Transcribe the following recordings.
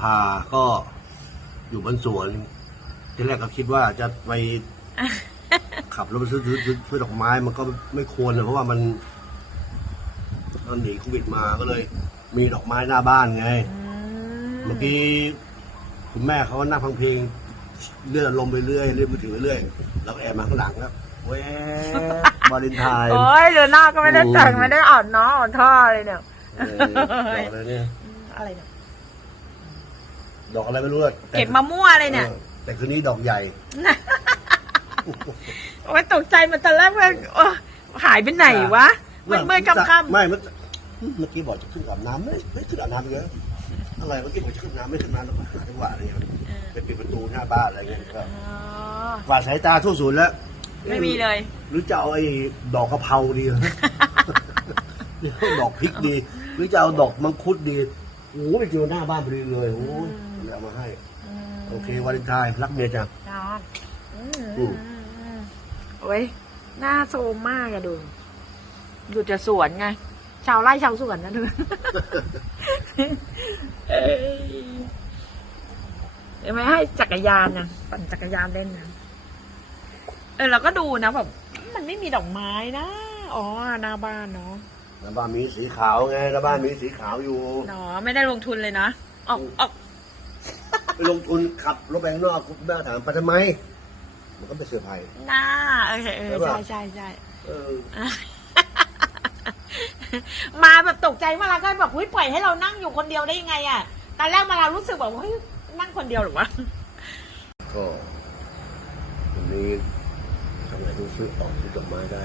พาก็อยู่บนสวนที่แรกก็คิดว่าจะไปขับรถไปซื้อซื้อซื้อซื้อดอกไม้มันก็ไม่ควรเลยเพราะว่ามันตอนหนีโควิดมาก็เลย มีดอกไม้หน้าบ้านไง เมื่อกี้คุณแม่เขานั่งฟังเพลงเลื่อนลมไปเรื่อยเลื่อนมือถือไปเรื่อยเราก็แอบมาข้างหลังครับแหววาเลนไทน์ โอ้ยเดี๋ยวหน้าก็ไม่ได้แต่งอืม ไม่ได้อ่อนน้ออ่อนท่อเลยเนี่ย เออดอกอะไรเนี่ย อะไรเนี่ย ดอกอะไรไม่รู้อะแต่เก็บมะม่วงอะไรเนี่ยออแต่คืนนี้ดอกใหญ่ โอ้ยตกใจมันตอนแรกว่าโอ้หายไปไหนวะมันเมื่อยกำคำไม่เมื่อเมื่อกี้บอกจะขึ้นอาบน้ำไม่ไม่ขึ้นอาบน้ำเลยอะไรเมื่อกี้บอกจะขึ้นน้ำไม่ขึ้นน้ำแล้วก็หาจังหวะอะไรเงี้ยไปปิดประตูหน้าบ้านอะไรเงี้ยก็อ๋อกว่าดสายตาทั่วศูนย์แล้ว ไม่มีเลยหรือจะเอาไอ้ดอกกะเพราดีหรือเอาดอกพริกดี หรือจะเอาดอกมังคุดดี โอ้โหไปเจอหน้าบ้านพอดีเลยโอ้ยเลยเอามาให้ โอเควาเลนไทน์รักเมียจังเนาะอืมอืมอืมโอ้ยหน้าโซมมากอะดูดูจะสวนไง ชาวไร่ชาวสวนนะดูเอ้ยเดี๋ยวไม่ให้จักรยานนะปั่นจักรยานเล่นนะเออเราก็ดูนะแบบ มันไม่มีดอกไม้นะ อ๋อหน้าบ้านเนาะ หน้าบ้านมีสีขาวไงหน้าบ้านมีสีขาวอยู่เนาะไม่ได้ลงทุนเลยนะออกออกไปลงทุนขับรถไปข้างนอกคุณแม่ถามไปทำไม มันก็เป็นเซอร์ไพรส์หน้าเออเออใช่ปะใช่ใช่ใช่เออมาแบบตกใจมาลาก็แบบเฮ้ยปล่อยให้เรานั่งอยู่คนเดียวได้ยังไงอะตอนแรกมาลารู้สึกแบบว่าเฮ้ยนั่งคนเดียวหรือวะก็วันนี้ทำไงต้องซื้อออกซื้อดอกไม้ได้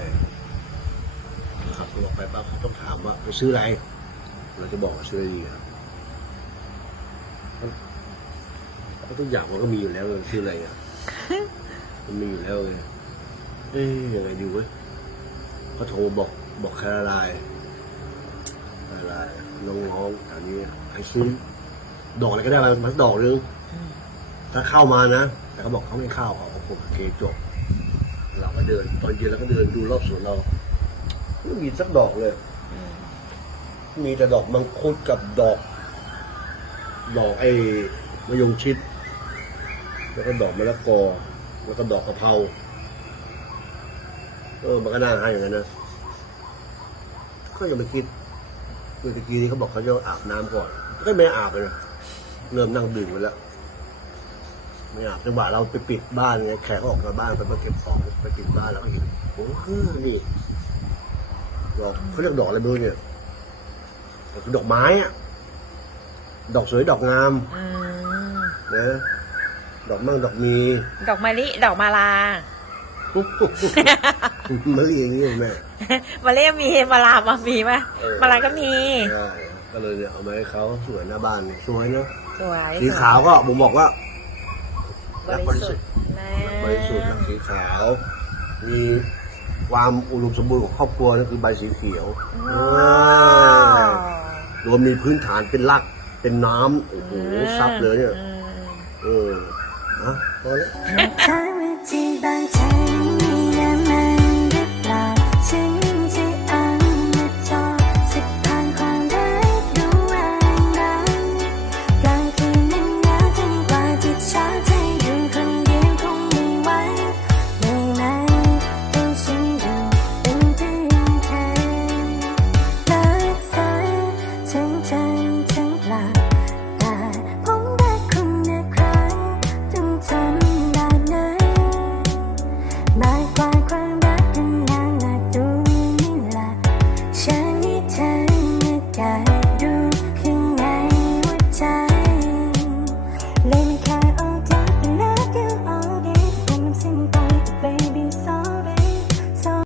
ขับรถไปป้าเขาต้องถามว่าไปซื้ออะไร เราจะบอกว่าซื้ออะไรดีครับเพราะทุกอย่างมันก็มีอยู่แล้วเลยซื้ออะไรอะมันมีอยู่แล้วเลยเอ๊ยยังไงดีเว้ยก็โทรบอกบอกแคาราไลน์แคาราไลน์น้องๆแถวนี้ให้ซื้อดอกอะไรก็ได้มาดอกนึงถ้าเข้ามานะ แต่เขาบอกเขาไม่เข้าเขาโอเคจบ เราก็เดิน ตอนเย็นเราก็เดินดูรอบสวนเรา ไม่มีสักดอกเลย มีแต่ดอกมังคุดกับดอก ดอกไอ้มะยงชิด แล้วก็ดอกมะละกอ แล้วก็ดอกกะเพราเออมันก็น่าให้อย่างนั้นนะก็ยังไม่คิดเมื่อกี้นี้เขาบอกเขาจะอาบน้ำก่อน ก็ไม่อาบเลยนะเริ่มนั่งดื่มไปแล้ว ไม่อาบจังหวะเราไปปิดบ้านไงแขกก็ออกมาบ้านไปมาเก็บของไปปิดบ้านแล้วก็เห็นโอ้โหนี่ ดอกเขาเรียกดอกอะไรไม่รู้เนี่ยดอกดอกไม้อะดอกสวยดอกงามอืมนะดอกมั่งดอกมีดอกมะลิ ดอกมาลา มะลิอย่างนี้แม่ มาเล่มีมาลามามีไหมเออ มาลาก็มี ใช่ก็เลยเนี่ยเอามาให้เขาสวยหน้าบ้านเนี่ยสวยเนอะสวยสีขาวก็ผมบอกว่าบริสุทธิ์นะใบสุดรักสีขาว มี ความอุดมสมบูรณ์ของครอบครัวนั่นคือใบสีเขียวอ๋อรวมมีพื้นฐานเป็นรากเป็นน้ำโอ้โหซับเลยเนี่ยอืมเออนะพอแล้วรักเธอ